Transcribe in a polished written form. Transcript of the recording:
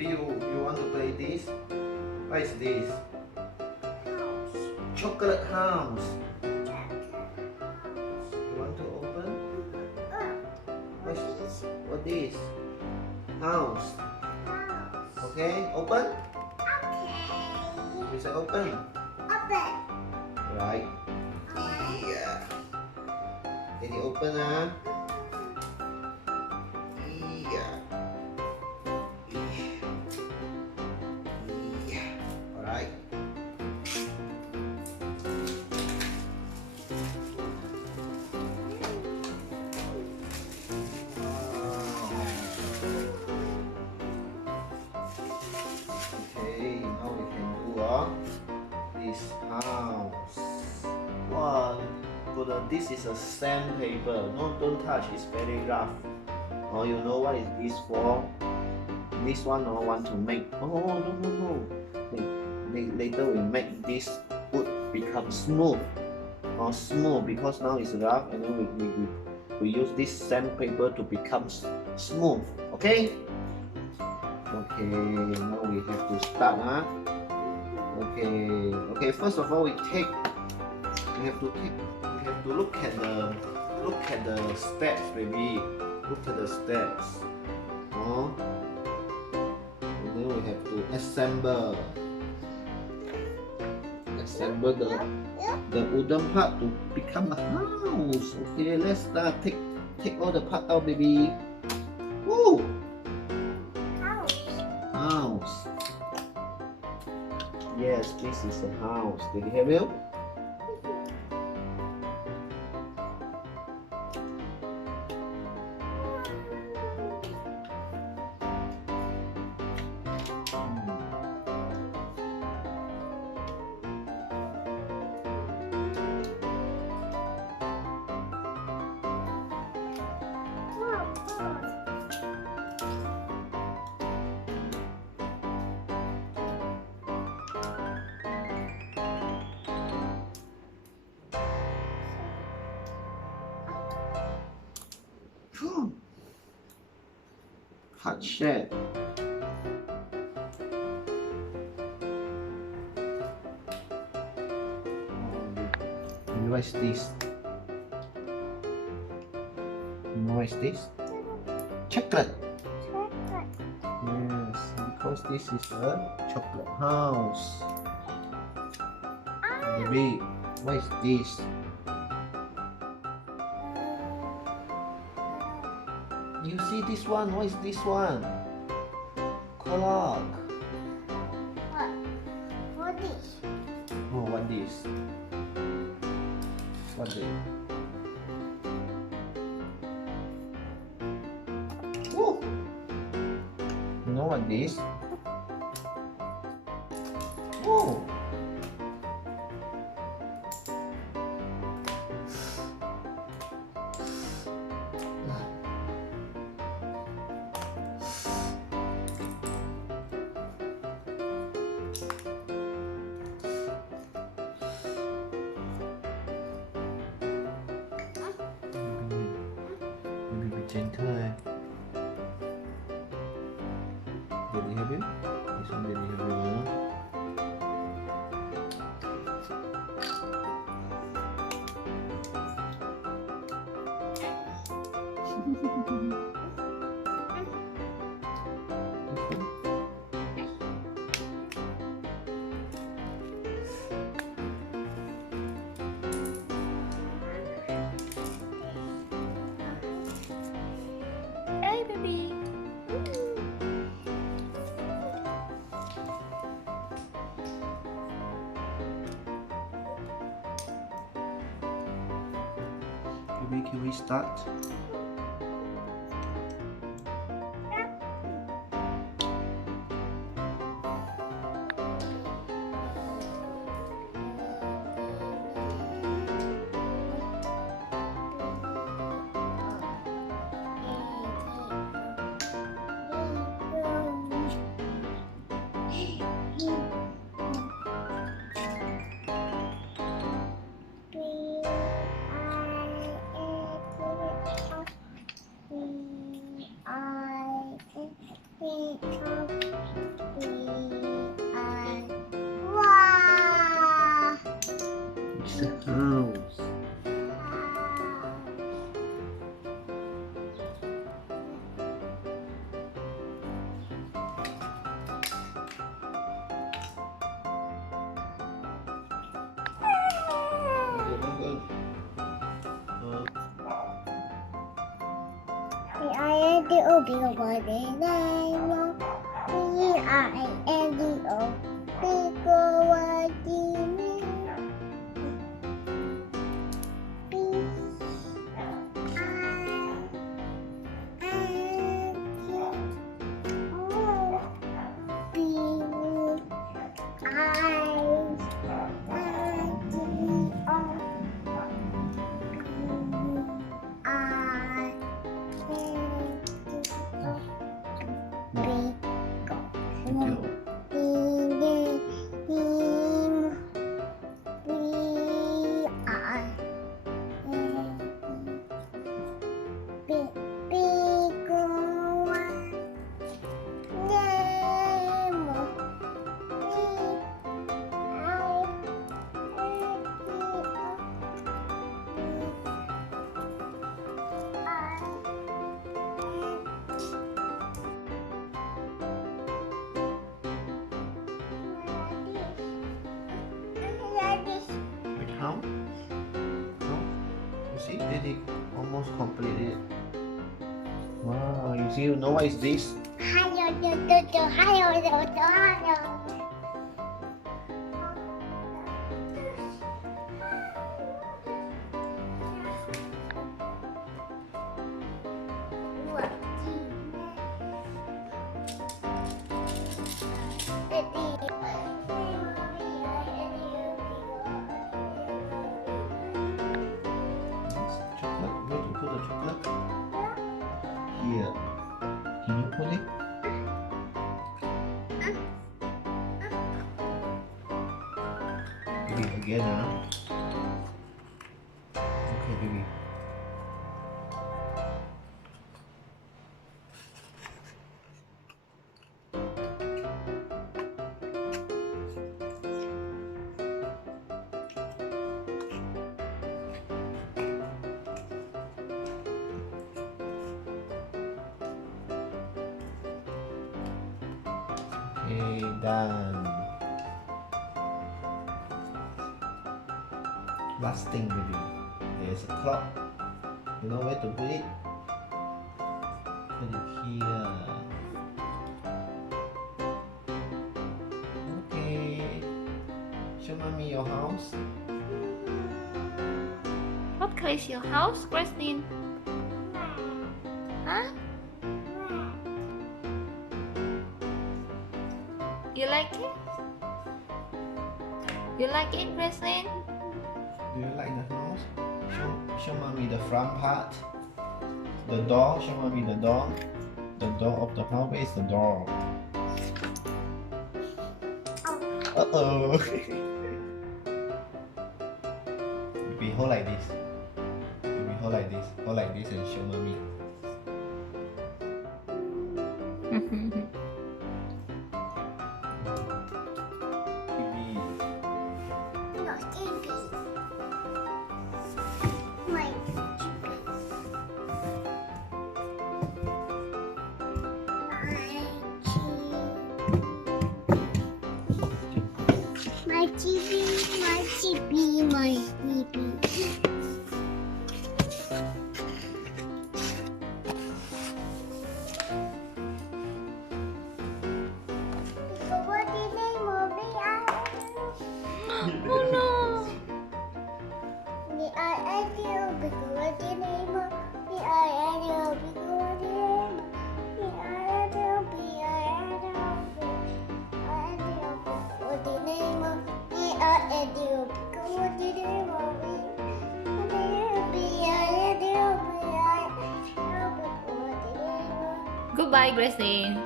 Baby, you want to play this? What is this? House. Chocolate house. You want to open? What this? House. House. Okay, open. Okay. We say open. Open. Right. Yeah. Can you open ah? Yeah. Yeah. Alright. Okay, now we can do this house. Wow, this is a sandpaper. No, don't touch. It's very rough. Oh, you know what is this for? This one I want to make. Oh no. Later we make this wood become smooth. Or smooth because now it's rough, and then we use this sandpaper to become smooth. Okay. Okay, now we have to start, huh? Okay. First of all, we have to look at the steps, baby. Look at the steps. Oh, and then we have to assemble the wooden part to become a house. Okay, let's start. Take all the part out, baby. Woo! House. Yes, this is a house. Did you have it? Hot shed. What is this? What is this? Chocolate. Yes, because this is a chocolate house. Baby, what is this? You see this one? What is this one? Clock. What this? Oh, what this? What this? Oh! You know what this? Oh! Gentle. Did he help you? This one did he help you? Hey, baby. Baby, can we start? Like how? How? You see, Daddy almost completed. Wow, you know what is this? Chocolate. Where to put the chocolate? Here. Can you put it? Baby, again, Okay, baby. Okay, done. Last thing, baby. There's a clock. You know where to put it? Put it here. Okay. Show mommy your house. What color is your house, Gracelyn? Huh? You like it? You like it, Gracelyn? Do you like the house? Show mommy the front part. The door. Show mommy the door. The door of the house. Where is the door? Uh-oh. Baby, hold like this. Baby, hold like this. Hold like this and show mommy. Baby. My TV, my TV, my TV. Oh no. Goodbye, Gracie.